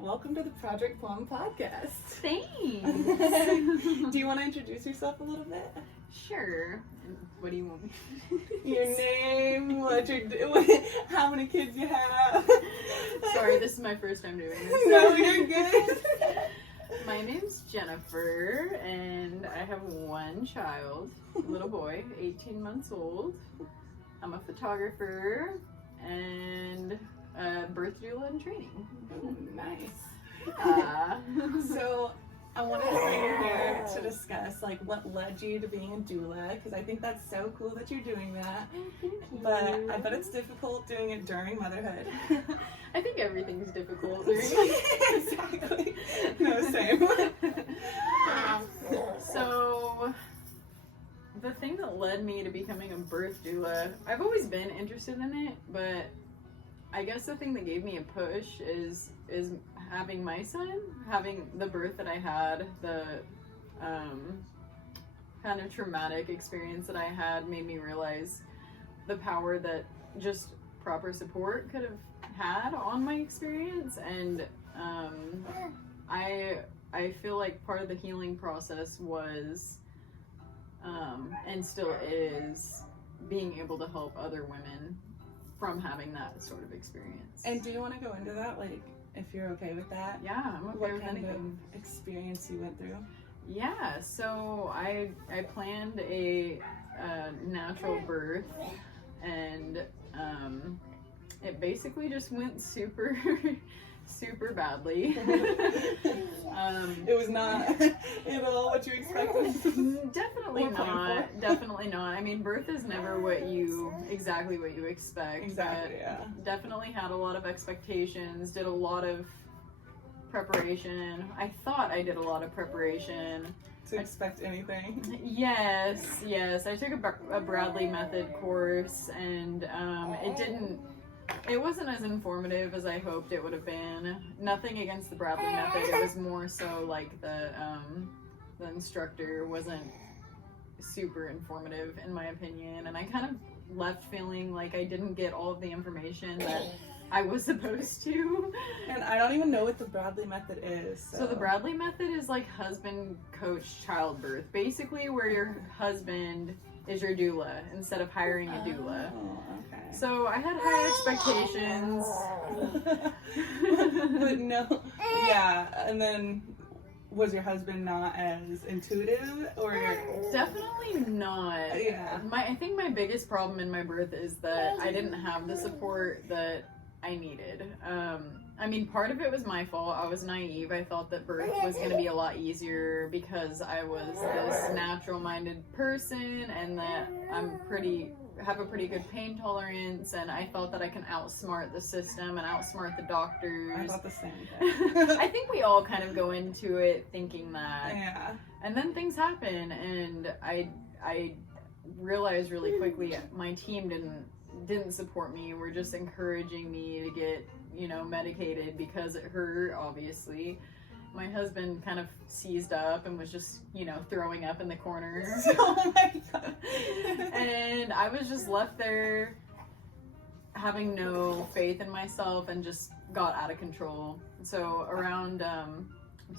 welcome to the Project Plum podcast. Thanks. Do you want to introduce yourself a little bit? Sure. What do you want me to Your name, how many kids you have. Sorry, this is my first time doing this. No, you're good. My name's Jennifer, and I have one child, a little boy, 18 months old. I'm a photographer and a birth doula in training. Oh, nice. So I wanted to bring you here to discuss what led you to being a doula, because I think that's so cool that you're doing that. But I bet it's difficult doing it during motherhood. I think everything's difficult. Exactly. No, same. So the thing that led me to becoming a birth doula, I've always been interested in it, but I guess the thing that gave me a push is having my son, having the birth that I had, the kind of traumatic experience that I had made me realize the power that just proper support could have had on my experience. And I feel like part of the healing process was and still is being able to help other women from having that sort of experience. And do you want to go into that, if you're okay with that? Yeah, I'm okay with anything. What kind of experience you went through? Yeah, so I planned a natural birth, and it basically just went super badly. It was not at all what you expected. Definitely not. I mean, birth is never exactly what you expect. Exactly, yeah. Definitely had a lot of expectations, did a lot of preparation. I thought I did a lot of preparation. To expect anything. Yes. I took a Bradley method course, and it wasn't as informative as I hoped it would have been. Nothing against the Bradley method. It was more so like the instructor wasn't super informative in my opinion, and I kind of left feeling like I didn't get all of the information that I was supposed to. And I don't even know what the Bradley method is. So the Bradley method is like husband coach childbirth, basically where your husband is your doula instead of hiring a doula. Oh, okay. So I had high expectations. But no, yeah, and then was your husband not as intuitive, or? Definitely not. Yeah. I think my biggest problem in my birth is that I didn't have the support that I needed. I mean, part of it was my fault. I was naive. I thought that birth was going to be a lot easier because I was this natural-minded person, and that have a pretty good pain tolerance, and I thought that I can outsmart the system and outsmart the doctors. I thought the same thing. I think we all kind of go into it thinking that. Yeah. And then things happen, and I realized really quickly my team didn't support me. Were just encouraging me to get, medicated because it hurt, obviously. My husband kind of seized up and was just, throwing up in the corner. Oh my God. And I was just left there having no faith in myself and just got out of control. So around, I'm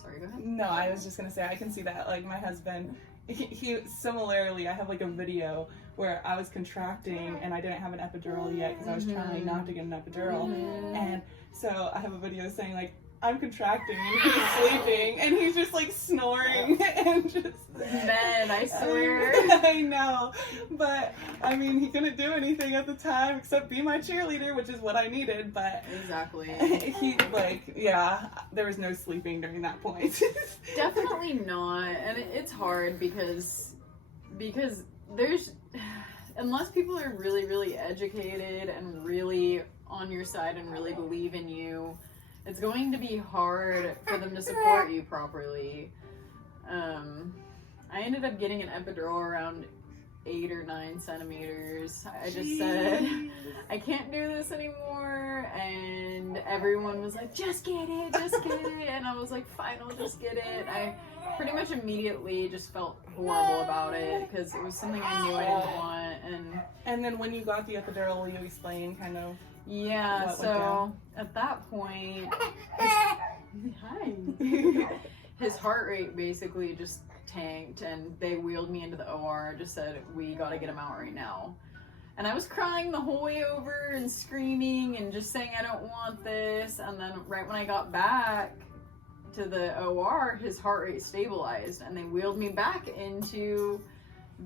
sorry, go ahead. No, I was just going to say, I can see that. My husband, he similarly, I have a video where I was contracting and I didn't have an epidural yet because I was trying not to get an epidural. And so I have a video saying I'm contracting and he's sleeping and he's just snoring and just... Man, I swear. I know, but I mean, he couldn't do anything at the time except be my cheerleader, which is what I needed, but... Exactly. There was no sleeping during that point. Definitely not, and it's hard because there's... Unless people are really, really educated and really on your side and really believe in you, it's going to be hard for them to support you properly. I ended up getting an epidural around 8 or 9 centimeters. I just said, I can't do this anymore, and everyone was like, just get it, and I was like, fine, I'll just get it. I pretty much immediately just felt horrible about it because it was something I knew I didn't want. And then when you got the epidural, will you explain kind of Yeah, so at that point, his heart rate basically just tanked, and they wheeled me into the OR, just said, we gotta get him out right now. And I was crying the whole way over and screaming and just saying I don't want this. And then right when I got back to the OR, his heart rate stabilized, and they wheeled me back into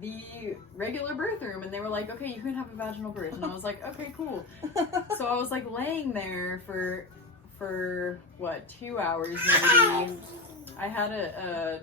the regular birth room, and they were like, okay, you can have a vaginal birth. And I was like, okay, cool. So I was like laying there for what, 2 hours maybe. I had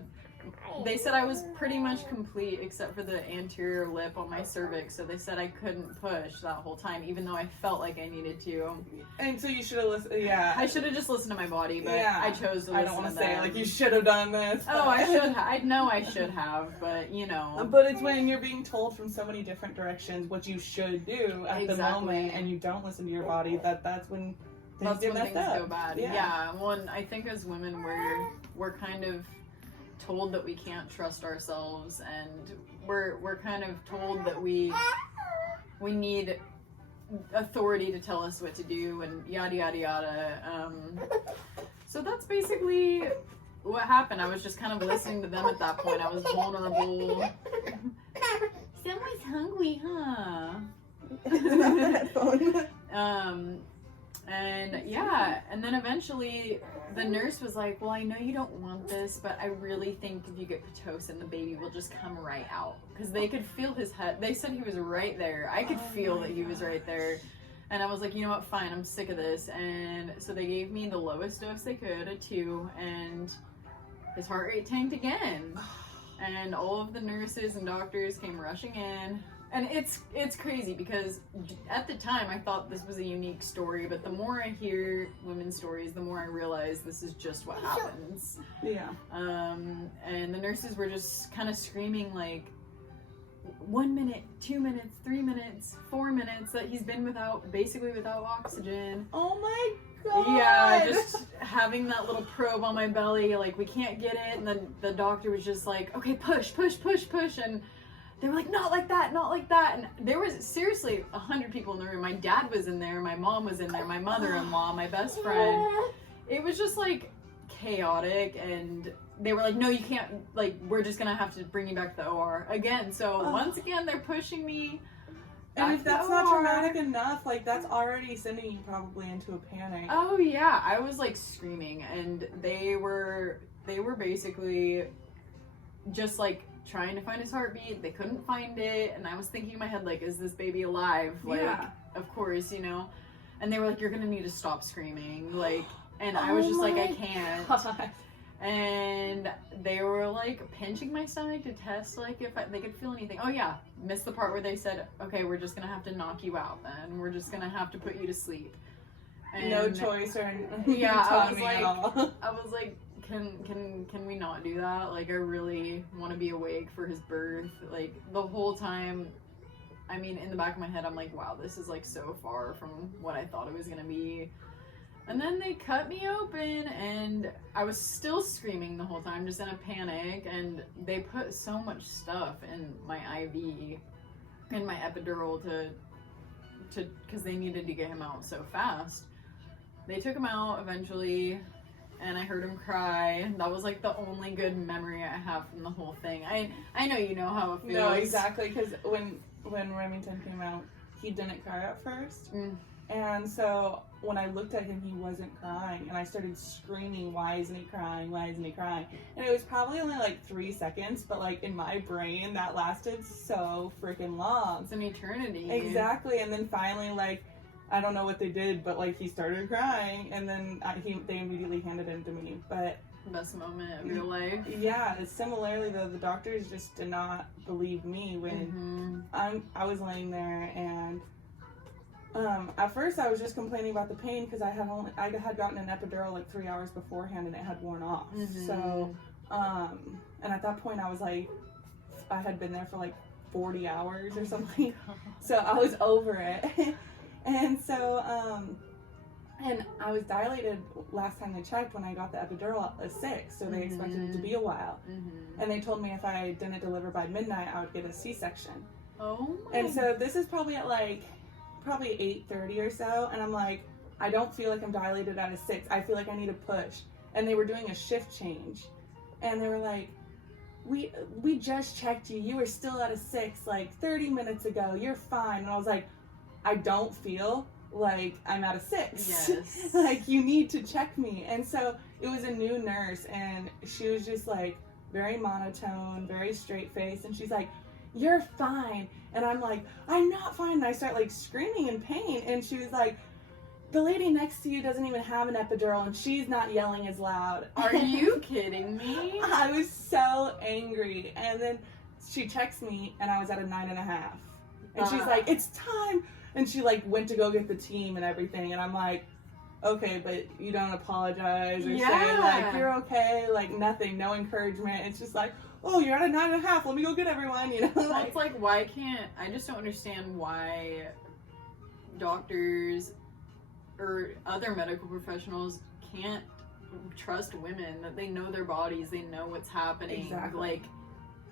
they said I was pretty much complete except for the anterior lip on my cervix, so they said I couldn't push that whole time, even though I felt like I needed to. And so you should have listened. Yeah, I should have just listened to my body, but I chose to listen. I don't want to say like you should have done this. Oh, I should. I know I should have, but you know. But it's when you're being told from so many different directions what you should do at the moment, and you don't listen to your body. That's when things go bad. Yeah. Well, I think as women, we're kind of told that we can't trust ourselves, and we're kind of told that we need authority to tell us what to do, and yada yada yada. So that's basically what happened. I was just kind of listening to them at that point. I was vulnerable. Someone's hungry, huh? And yeah, and then eventually the nurse was like, well, I know you don't want this, but I really think if you get Pitocin, the baby will just come right out. Because they could feel his head. They said he was right there. I could feel that he was right there. And I was like, you know what, fine, I'm sick of this. And so they gave me the lowest dose they could, a 2, and his heart rate tanked again. And all of the nurses and doctors came rushing in. And it's crazy because at the time I thought this was a unique story, but the more I hear women's stories, the more I realize this is just what happens. Yeah. And the nurses were just kind of screaming like 1 minute, 2 minutes, 3 minutes, 4 minutes that he's been basically without oxygen. Oh my God. Yeah, just having that little probe on my belly, like we can't get it, and then the doctor was just like, okay, push, and they were like, not like that, not like that. And there was seriously 100 people in the room. My dad was in there, my mom was in there, my mother-in-law, my best friend. It was just like chaotic, and they were like, no, you can't, like, we're just gonna have to bring you back to the OR again. So once again, they're pushing me. And if that's not traumatic enough, like, that's already sending you probably into a panic. Oh yeah, I was like screaming, and they were basically just like trying to find his heartbeat. They couldn't find it, and I was thinking in my head, like, is this baby alive? Like, of course, you know. And they were like, you're gonna need to stop screaming, like, and I was just like, I can't. God. And they were like pinching my stomach to test like if they could feel anything. Oh yeah, missed the part where they said, okay, we're just gonna have to knock you out then. We're just gonna have to put you to sleep. And no choice or yeah, autonomy at all. I was like, can we not do that? Like, I really want to be awake for his birth. Like, the whole time, I mean, in the back of my head, I'm like, wow, this is like so far from what I thought it was gonna be. And then they cut me open, and I was still screaming the whole time, just in a panic, and they put so much stuff in my IV, in my epidural to because they needed to get him out so fast. They took him out eventually, and I heard him cry. That was like the only good memory I have from the whole thing. I know you know how it feels. No, exactly, because when Remington came out, he didn't cry at first. And so when I looked at him, he wasn't crying, and I started screaming, why isn't he crying, why isn't he crying? And it was probably only like 3 seconds, but like in my brain that lasted so freaking long. It's an eternity. Exactly. And then finally, like, I don't know what they did, but like he started crying, and then they immediately handed him to me. But best moment of your life. Yeah, similarly though, the doctors just did not believe me when I was laying there, and at first I was just complaining about the pain because I had gotten an epidural like 3 hours beforehand, and it had worn off. So and at that point I was like, I had been there for like 40 hours or something. So I was over it. And so and I was dilated last time they checked when I got the epidural at 6, so they expected it to be a while. And they told me if I didn't deliver by midnight, I would get a C-section. And so this is probably at like probably 8:30 or so, and I'm like, I don't feel like I'm dilated at a 6. I feel like I need to push. and they were doing a shift change, and they were like, we just checked you. You were still at a 6 like 30 minutes ago. You're fine. And I was like, I don't feel like I'm at a 6. Yes. Like, you need to check me. And so it was a new nurse, and she was just like very monotone, very straight face, and she's like, you're fine. And I'm like, I'm not fine. And I start like screaming in pain, and she was like, the lady next to you doesn't even have an epidural, and she's not yelling as loud. Are you kidding me? I was so angry. And then she checks me, and I was at a 9.5. And she's like, it's time. And she like went to go get the team and everything. And I'm like, okay, but you don't apologize or say like, you're okay, like nothing, no encouragement. It's just like, oh, you're at a 9.5. Let me go get everyone, you know? Well, it's like, why can't, I just don't understand why doctors or other medical professionals can't trust women, that they know their bodies, they know what's happening. Exactly. Like,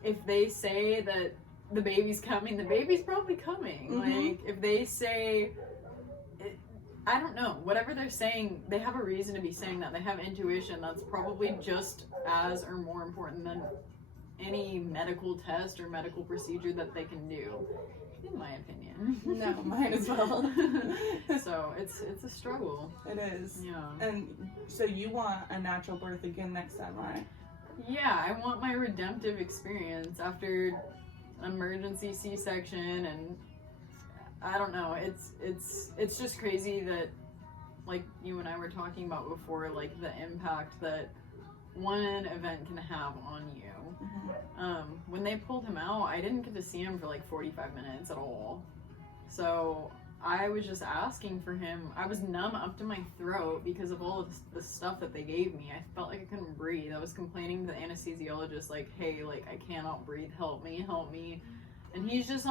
if they say that the baby's coming, the baby's probably coming. Mm-hmm. Like, if they say, I don't know, whatever they're saying, they have a reason to be saying that. They have intuition that's probably just as or more important than any medical test or medical procedure that they can do, in my opinion. No, mine as well. So it's a struggle. It is. Yeah. And so you want a natural birth again next time, right? Yeah, I want my redemptive experience after emergency C-section, and I don't know, it's just crazy that, like you and I were talking about before, like the impact that one event can have on you. Mm-hmm. When they pulled him out, I didn't get to see him for like 45 minutes at all. So I was just asking for him. I was numb up to my throat because of all of the stuff that they gave me. I felt like I couldn't breathe. I was complaining to the anesthesiologist, like, hey, like, I cannot breathe. Help me, help me. And he's just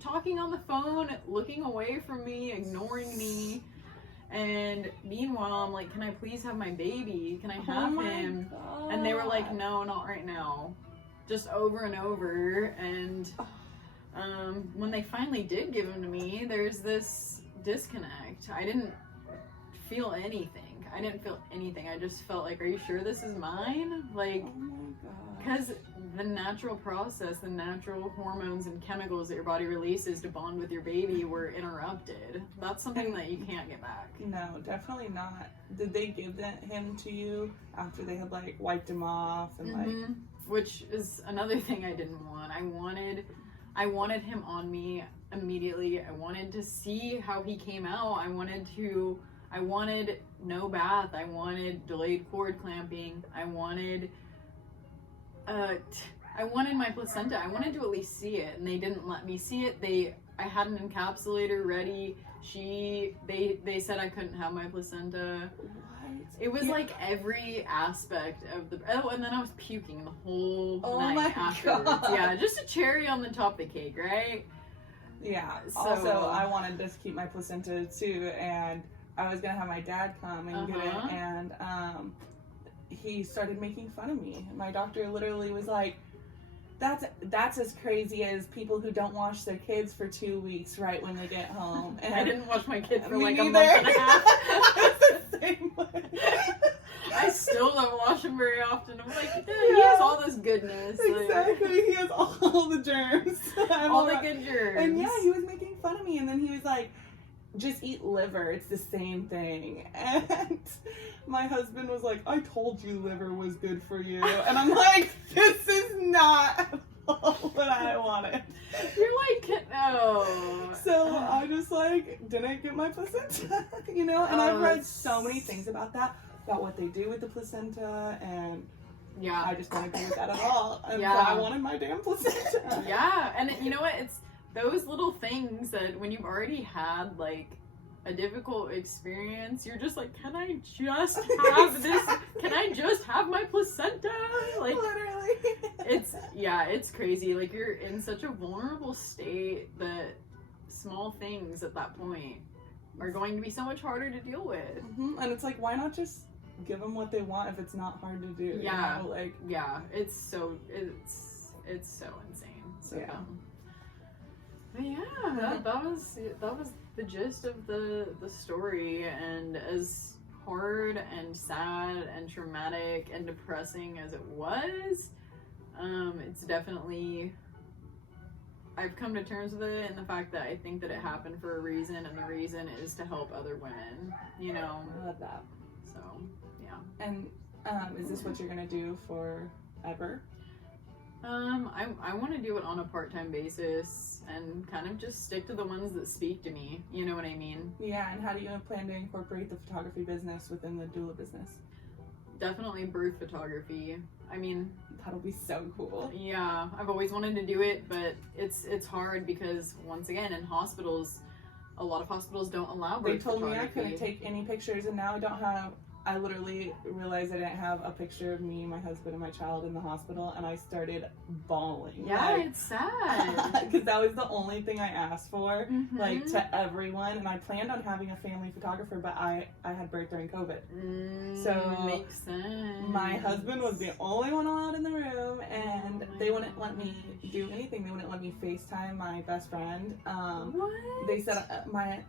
talking on the phone, looking away from me, ignoring me. And meanwhile, I'm like, can I please have my baby? Can I have him? God. And they were like, no, not right now. Just over and over. And when they finally did give him to me, there's this disconnect. I didn't feel anything. I just felt like, are you sure this is mine? Like, Oh my God. because the natural process, the natural hormones and chemicals that your body releases to bond with your baby were interrupted. That's something that you can't get back. No, definitely not. Did they give him to you after they had like wiped him off and like? Which is another thing I didn't want. I wanted him on me immediately. I wanted to see how he came out. I wanted no bath. I wanted delayed cord clamping. I wanted my placenta. I wanted to at least see it, and they didn't let me see it. I had an encapsulator ready. They said I couldn't have my placenta. What? It was like every aspect of and then I was puking the whole night my afterwards. God. Yeah, just a cherry on the top of the cake, right? Yeah. So- Also, I wanted to keep my placenta too, and I was gonna have my dad come and get it, and he started making fun of me. My doctor literally was like, that's as crazy as people who don't wash their kids for 2 weeks right when they get home. And I didn't wash my kid for me like neither. a month and a half. It's the same way. I still don't wash him very often. I'm like, he has all this goodness. Exactly. He has all the germs. All the good germs. And yeah, he was making fun of me, and then he was like, just eat liver, it's the same thing. And my husband was like, I told you liver was good for you. And I'm like, this is not at all what I wanted. You're like, no. So I just like didn't get my placenta, you know? And I've read so many things about that, about what they do with the placenta, and yeah, I just don't agree with that at all. And Yeah. so I wanted my damn placenta. Yeah, and you know what? It's those little things that when you've already had like a difficult experience, you're just like, can I just have this? Can I just have my placenta? Like, Literally. it's crazy. Like, you're in such a vulnerable state that small things at that point are going to be so much harder to deal with. And it's like, why not just give them what they want if it's not hard to do? Yeah. You know? Like, Yeah, it's so insane. So Yeah. dumb. But yeah, that was the gist of the story. And as hard and sad and traumatic and depressing as it was, it's definitely, I've come to terms with it, and the fact that I think that it happened for a reason, and the reason is to help other women, you know. I love that. So, yeah. And is this what you're gonna do forever? I want to do it on a part-time basis and kind of just stick to the ones that speak to me. You know what I mean? Yeah, and how do you plan to incorporate the photography business within the doula business? Definitely birth photography. I mean, that'll be so cool. Yeah, I've always wanted to do it, but it's hard because, once again, in hospitals, a lot of hospitals don't allow birth photography. They told me I couldn't take any pictures, and now I literally realized I didn't have a picture of me, my husband, and my child in the hospital, and I started bawling. Yeah, it's sad. Because that was the only thing I asked for, like, to everyone, and I planned on having a family photographer, but I had birth during COVID. So makes sense. My husband was the only one allowed in the room, and they wouldn't let me do anything. They wouldn't let me FaceTime my best friend. What? They said my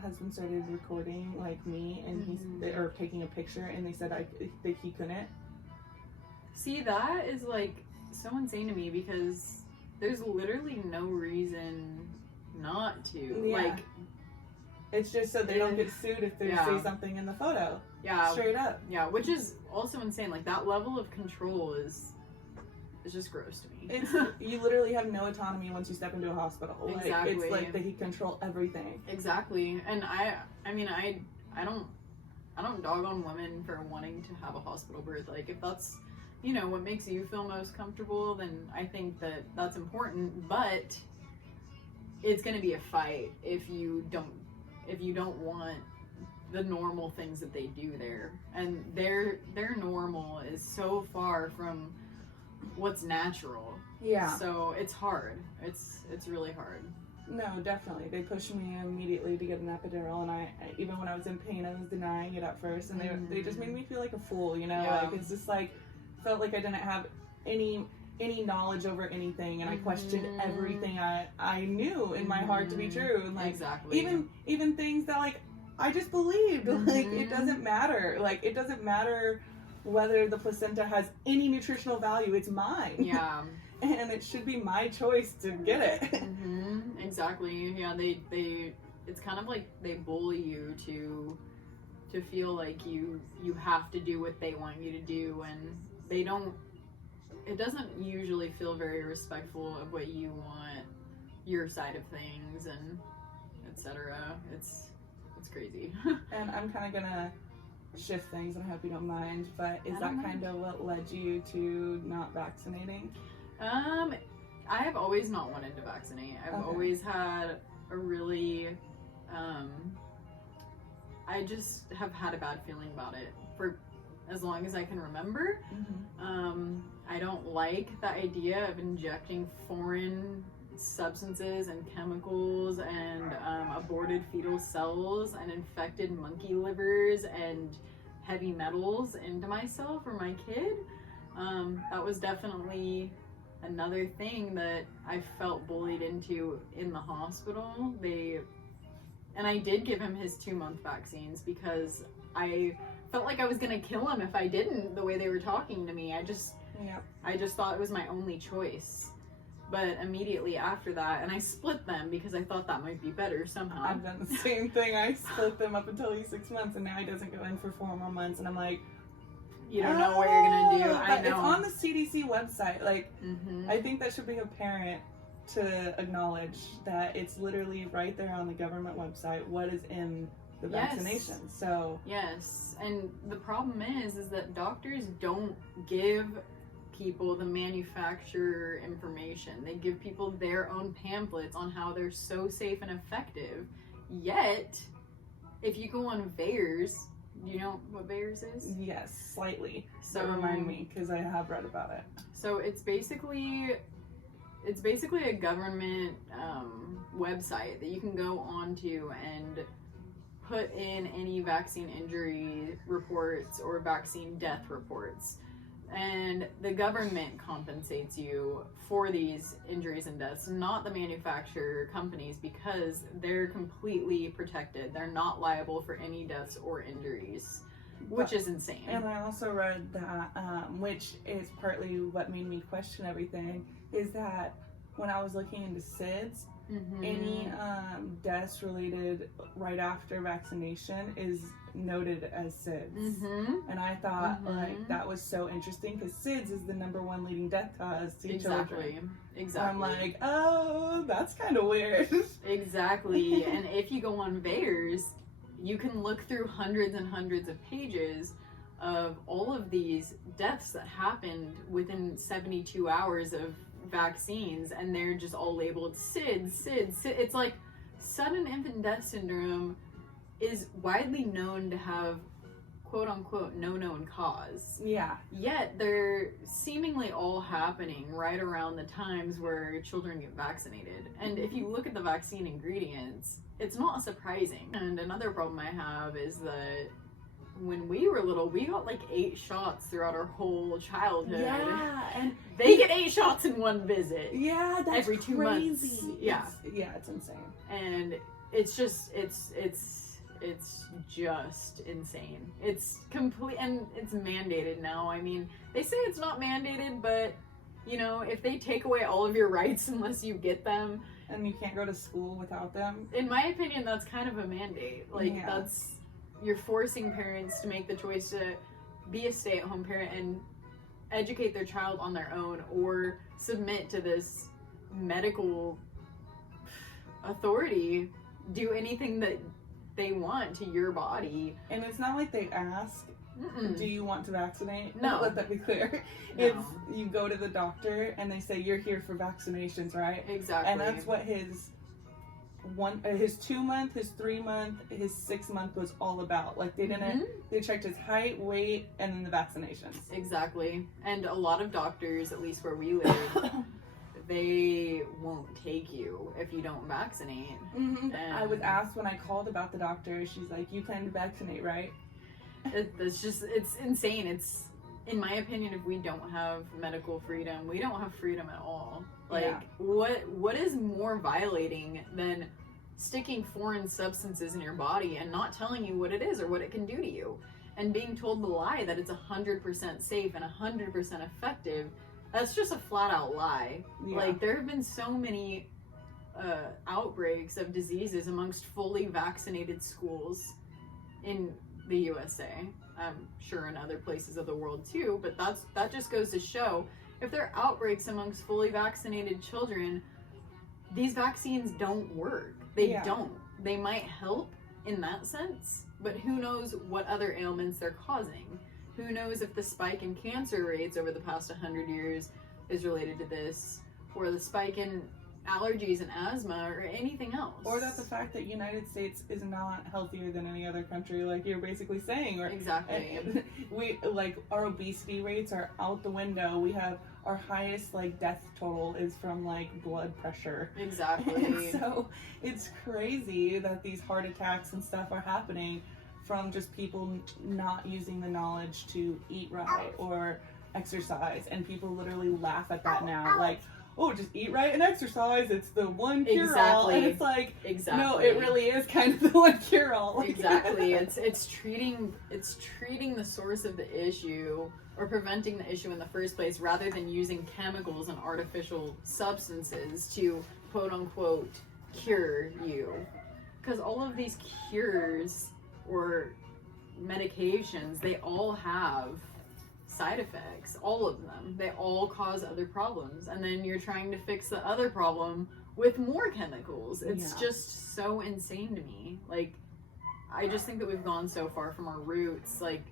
husband started recording, like, me, and or taking a picture, and they said that he couldn't. See, that is like so insane to me because there's literally no reason not to. Yeah. Like, it's just so they don't get sued if they say something in the photo. Yeah. Straight up. Yeah, which is also insane. Like, that level of control is just gross to me. You literally have no autonomy once you step into a hospital. Exactly. Like, it's like they control everything. Exactly. And I mean, I don't dog on women for wanting to have a hospital birth. Like, if that's, you know, what makes you feel most comfortable, then I think that that's important. But it's going to be a fight if you don't want the normal things that they do there. And their normal is so far from what's natural. Yeah. So it's hard. It's really hard. No, definitely. They pushed me immediately to get an epidural, and I even when I was in pain, I was denying it at first, and they just made me feel like a fool, you know? Yeah. Like, it's just like, felt like I didn't have any knowledge over anything, and I questioned everything I knew in my heart to be true, and like, exactly. even things that, like, I just believed, like, it doesn't matter. Like, it doesn't matter whether the placenta has any nutritional value, it's mine. Yeah. And it should be my choice to get it. Exactly. Yeah, they it's kind of like they bully you to feel like you have to do what they want you to do, and they don't. It doesn't usually feel very respectful of what you want, your side of things, and etc. It's crazy. And I'm kind of gonna shift things, and I hope you don't mind, but is that kind of what led you to not vaccinating? I have always not wanted to vaccinate. I've always had a really, I just have had a bad feeling about it for as long as I can remember. I don't like the idea of injecting foreign substances and chemicals and aborted fetal cells and infected monkey livers and heavy metals into myself or my kid. That was definitely another thing that I felt bullied into in the hospital. And I did give him his 2-month vaccines because I felt like I was gonna kill him if I didn't, the way they were talking to me. I just thought it was my only choice. But immediately after that, and I split them because I thought that might be better somehow. I've done the same thing. I split them up until he's 6 months, and now he doesn't go in for 4 more months, and I'm like, you don't know what you're gonna do. I know. It's on the CDC website. Like, I think that should be apparent to acknowledge that it's literally right there on the government website what is in the vaccination. So yes, and the problem is that doctors don't give people the manufacturer information. They give people their own pamphlets on how they're so safe and effective. Yet, if you go on VAERS, you know what VAERS is? Yes, slightly. So remind me, because I have read about it. So it's basically a government website that you can go onto and put in any vaccine injury reports or vaccine death reports. And the government compensates you for these injuries and deaths, not the manufacturer companies, because they're completely protected. They're not liable for any deaths or injuries, which is insane. And I also read that, which is partly what made me question everything, is that when I was looking into SIDS, any deaths related right after vaccination is noted as SIDS. And I thought like that was so interesting because SIDS is the #1 leading death cause to children. Exactly. I'm like, oh, that's kind of weird. Exactly. And if you go on VAERS, you can look through hundreds and hundreds of pages of all of these deaths that happened within 72 hours of vaccines, and they're just all labeled SIDS. It's like sudden infant death syndrome is widely known to have quote unquote no known cause. Yeah. Yet they're seemingly all happening right around the times where children get vaccinated. And if you look at the vaccine ingredients, it's not surprising. And another problem I have is that when we were little, we got like 8 shots throughout our whole childhood. Yeah, and they get 8 shots in one visit. Yeah, that's every 2 months. Yeah, it's insane. And it's just it's just insane. It's complete, and it's mandated now. I mean, they say it's not mandated, but you know, if they take away all of your rights unless you get them, and you can't go to school without them, in my opinion, that's kind of a mandate. Like that's, you're forcing parents to make the choice to be a stay-at-home parent and educate their child on their own, or submit to this medical authority, do anything that they want to your body. And it's not like they ask, do you want to vaccinate? No. Let that be clear. No. It's, you go to the doctor and they say, you're here for vaccinations, right? Exactly. And that's what his 2-month, his 3-month, his 6-month was all about. Like they didn't, they checked his height, weight, and then the vaccinations. Exactly. And a lot of doctors, at least where we live, they won't take you if you don't vaccinate. I was asked when I called about the doctor, she's like, you plan to vaccinate, right? It's just, it's insane. It's, in my opinion, if we don't have medical freedom, we don't have freedom at all. Like, what is more violating than sticking foreign substances in your body and not telling you what it is or what it can do to you, and being told the lie that it's 100% safe and 100% effective? That's just a flat out lie. Like, there have been so many outbreaks of diseases amongst fully vaccinated schools in the USA. I'm sure in other places of the world too, but that just goes to show, if there are outbreaks amongst fully vaccinated children, these vaccines don't work. They don't. They might help in that sense, but who knows what other ailments they're causing. Who knows if the spike in cancer rates over the past 100 years is related to this, or the spike in allergies and asthma, or anything else. Or that the fact that United States is not healthier than any other country, like you're basically saying. Or, exactly. We, like, our obesity rates are out the window. We have our highest, like, death total is from, like, blood pressure. Exactly. And so it's crazy that these heart attacks and stuff are happening from just people not using the knowledge to eat right or exercise. And people literally laugh at that now. Like, oh, just eat right and exercise. It's the one cure-all. And it's like, no, it really is kind of the one cure-all. Exactly. It's treating the source of the issue, or preventing the issue in the first place, rather than using chemicals and artificial substances to quote unquote cure you. Because all of these cures or medications, they all have side effects, all of them. They all cause other problems, and then you're trying to fix the other problem with more chemicals. It's just so insane to me. Like, I just think that we've gone so far from our roots. Like,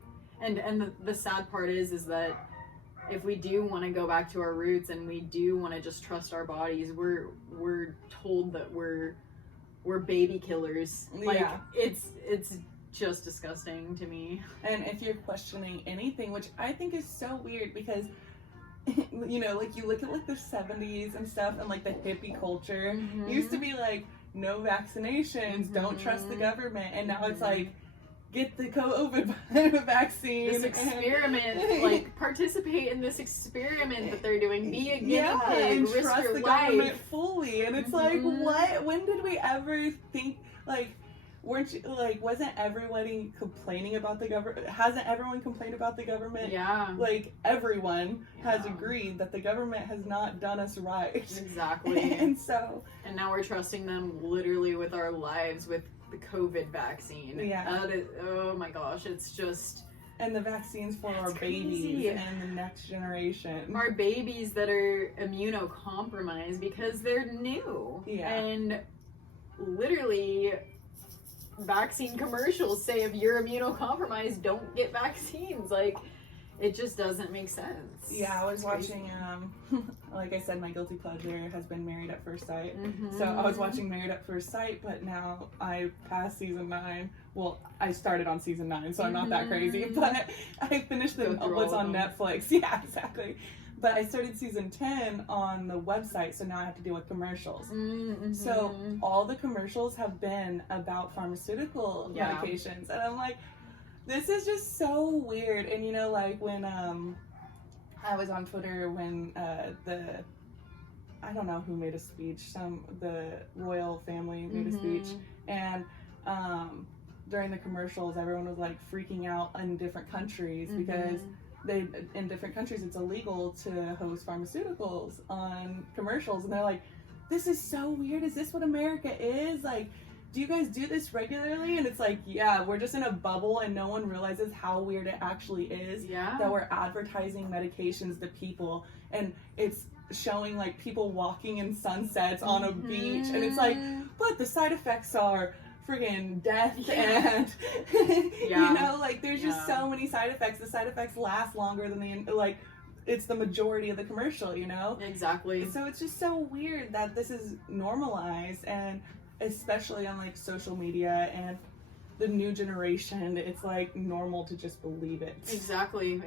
and the sad part is that if we do want to go back to our roots and we do want to just trust our bodies, we're told that we're baby killers. Like, it's just disgusting to me. And if you're questioning anything, which I think is so weird, because you know, like, you look at like the 70s and stuff, and like the hippie culture used to be like, no vaccinations, don't trust the government, and now it's like, get the COVID vaccine. This experiment, like, participate in this experiment that they're doing. Be a guinea pig, and risk trust your the life. government fully. And it's like, what? When did we ever think, like, weren't you, like, wasn't everybody complaining about the government? Hasn't everyone complained about the government? Yeah. Like, everyone has agreed that the government has not done us right. Exactly. And so. And now we're trusting them literally with our lives with the COVID vaccine. Yeah. That is, oh my gosh, it's just. And the vaccines for our babies and the next generation. Our babies that are immunocompromised because they're new. Yeah. And literally, vaccine commercials say if you're immunocompromised, don't get vaccines. Like, it just doesn't make sense. Yeah, I was watching, like I said, my guilty pleasure has been Married at First Sight. So I was watching Married at First Sight, but now I passed season 9. Well, I started on season 9, so I'm not that crazy, but I finished what's on Netflix. Yeah, exactly. But I started season 10 on the website, so now I have to deal with commercials. So all the commercials have been about pharmaceutical medications. And I'm like, this is just so weird. And you know, like when I was on Twitter when I don't know who made a speech, the royal family made a speech. And during the commercials, everyone was like freaking out in different countries because in different countries it's illegal to host pharmaceuticals on commercials, and they're like, this is so weird. Is this what America is? Like, do you guys do this regularly? And it's like, yeah, we're just in a bubble and no one realizes how weird it actually is that we're advertising medications to people, and it's showing like people walking in sunsets on a beach, and it's like, but the side effects are friggin' death and you know, like there's just so many side effects. The side effects last longer than it's the majority of the commercial, you know? Exactly. So it's just so weird that this is normalized, and especially on like social media and the new generation, it's like normal to just believe it. Exactly.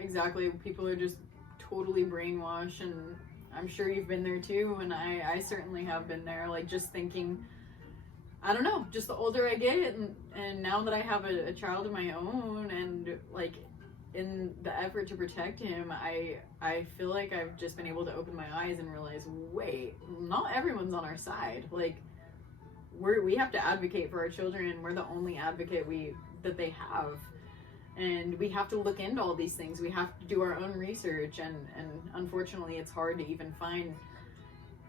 People are just totally brainwashed, and I'm sure you've been there too, and I certainly have been there, like just thinking, I don't know, just the older I get, and now that I have a child of my own, and like in the effort to protect him, I feel like I've just been able to open my eyes and realize, wait, not everyone's on our side. Like, we have to advocate for our children, and we're the only advocate that they have. And we have to look into all these things. We have to do our own research, and unfortunately it's hard to even find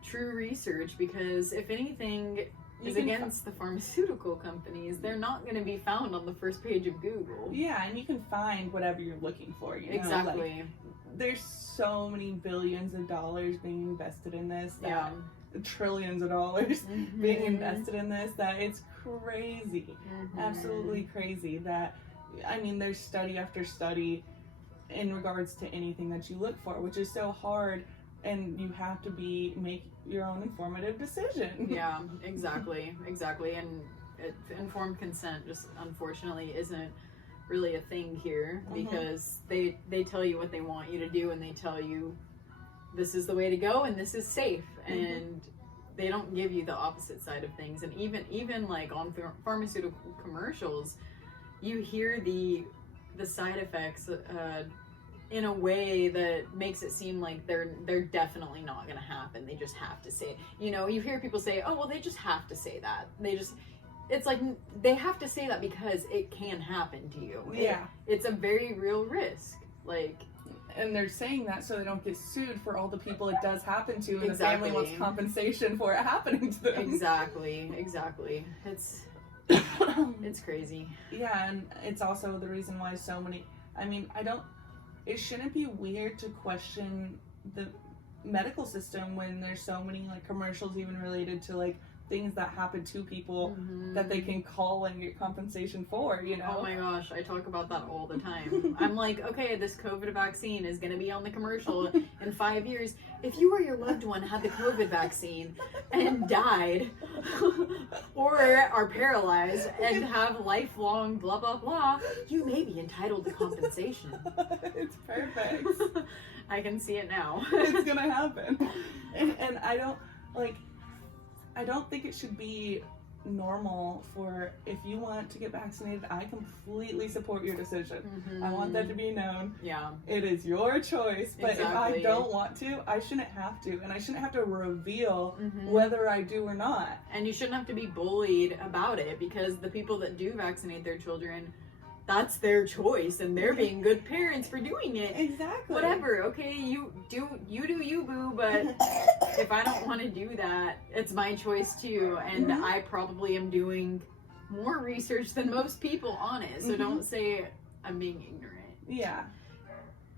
true research, because if anything is against the pharmaceutical companies, they're not going to be found on the first page of Google. Yeah, and you can find whatever you're looking for, you know? Exactly. Like, there's so many billions of dollars being invested in this, trillions of dollars being invested in this, that it's crazy. Absolutely crazy. That, I mean, there's study after study in regards to anything that you look for, which is so hard, and you have to make your own informative decision. Yeah, exactly. And informed consent just unfortunately isn't really a thing here, because they tell you what they want you to do, and they tell you this is the way to go and this is safe, and they don't give you the opposite side of things. And even like on pharmaceutical commercials, you hear the side effects in a way that makes it seem like they're definitely not going to happen. They just have to say it. You know, you hear people say, oh, well, they just have to say that. It's like, they have to say that because it can happen to you. Yeah. It's a very real risk. Like, and they're saying that so they don't get sued for all the people it does happen to, and the family wants compensation for it happening to them. Exactly. It's crazy. Yeah, and it's also the reason why so many, it shouldn't be weird to question the medical system when there's so many like commercials even related to like things that happen to people that they can call and get compensation for, you know? Oh my gosh, I talk about that all the time. I'm like, okay, this COVID vaccine is going to be on the commercial in 5 years. If you or your loved one had the COVID vaccine and died or are paralyzed and have lifelong blah, blah, blah, you may be entitled to compensation. It's perfect. I can see it now. It's going to happen. And I don't think it should be normal for, if you want to get vaccinated, I completely support your decision. Mm-hmm. I want that to be known. Yeah. It is your choice, but Exactly. if I don't want to, I shouldn't have to, and I shouldn't have to reveal Mm-hmm. whether I do or not. And you shouldn't have to be bullied about it, because the people that do vaccinate their children, that's their choice, and they're being good parents for doing it. Exactly. Whatever, okay, you do you, boo, but if I don't want to do that, it's my choice too, and Mhm. I probably am doing more research than most people on it, so Mhm. don't say I'm being ignorant. Yeah,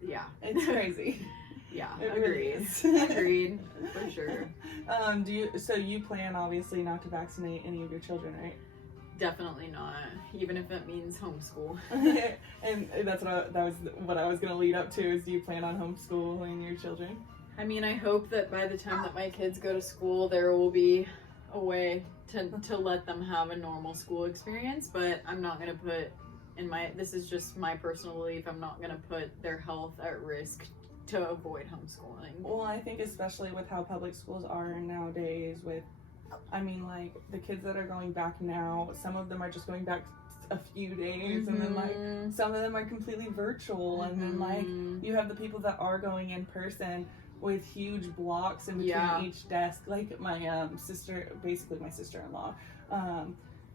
Yeah. it's crazy. Yeah, It agreed. really is. Agreed, for sure. So you plan obviously not to vaccinate any of your children, right? Definitely not, even if it means homeschool. And that was what I was gonna lead up to, is do you plan on homeschooling your children? I mean, I hope that by the time that my kids go to school, there will be a way to let them have a normal school experience, but I'm not going to put this is just my personal belief, I'm not going to put their health at risk to avoid homeschooling. Well, I think especially with how public schools are nowadays, like the kids that are going back now, some of them are just going back a few days, and then like some of them are completely virtual, and then like you have the people that are going in person with huge blocks in between each desk. Like my sister-in-law,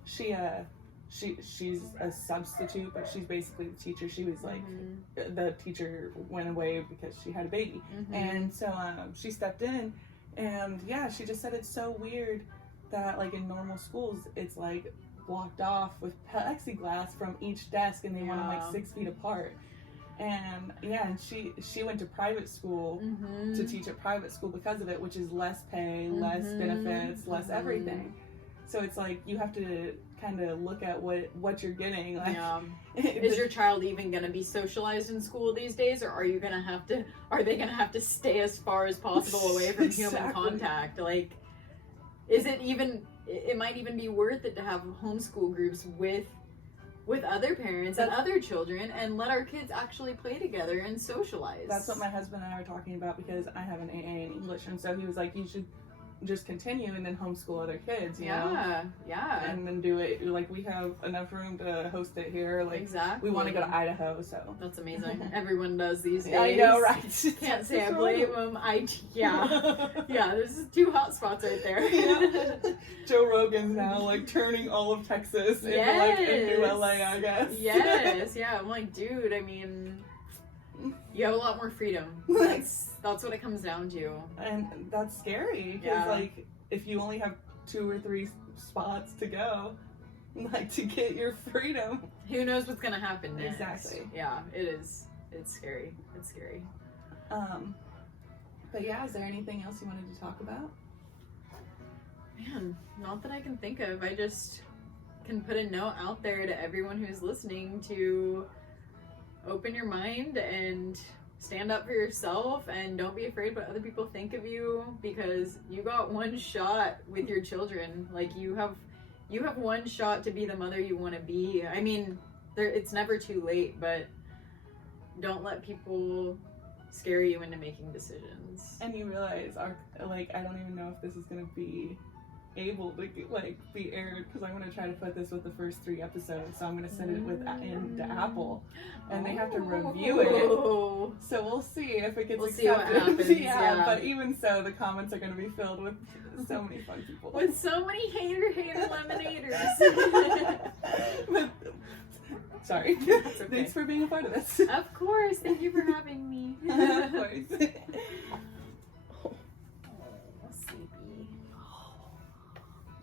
she's a substitute, but she's basically the teacher. She was like the teacher went away because she had a baby, and so she stepped in, and yeah, she just said it's so weird that like in normal schools it's like blocked off with plexiglass from each desk, and they want them like 6 feet apart. And yeah, and she went to private school to teach at private school because of it, which is less pay, less benefits, less everything. So it's like you have to kind of look at what you're getting. Like, is your child even going to be socialized in school these days, or are they going to have to stay as far as possible away from human contact? Like, it might even be worth it to have homeschool groups with other parents and other children, and let our kids actually play together and socialize. That's what my husband and I were talking about, because I have an AA in English, and so he was like, you should just continue and then homeschool other kids, you know? Yeah. And then do it, like, we have enough room to host it here. Like, exactly. We want to go to Idaho, so. That's amazing. Everyone does these days. I know, right? Can't say I blame them. Yeah, there's 2 hot spots right there. Joe Rogan's now, like, turning all of Texas into, like, a new LA, I guess. Yes, yeah. I'm like, dude, I mean, you have a lot more freedom. That's what it comes down to. And that's scary, because like, if you only have 2 or 3 spots to go, like, to get your freedom, who knows what's gonna happen next. Exactly. Yeah, it is. It's scary. But yeah, is there anything else you wanted to talk about? Man, not that I can think of. I just can put a note out there to everyone who's listening to open your mind and stand up for yourself, and don't be afraid what other people think of you, because you got one shot with your children. Like, you have one shot to be the mother you want to be. I mean, it's never too late, but don't let people scare you into making decisions. And you realize, I don't even know if this is going to be able to be aired, because I'm going to try to put this with the first 3 episodes, so I'm going to send it into Apple, and they have to review it, so we'll see if it gets accepted. See what happens. Yeah, but even so, the comments are going to be filled with so many fun people, with so many hater lemonaders. But, sorry. Okay. Thanks for being a part of this. Of course, thank you for having me. Of course.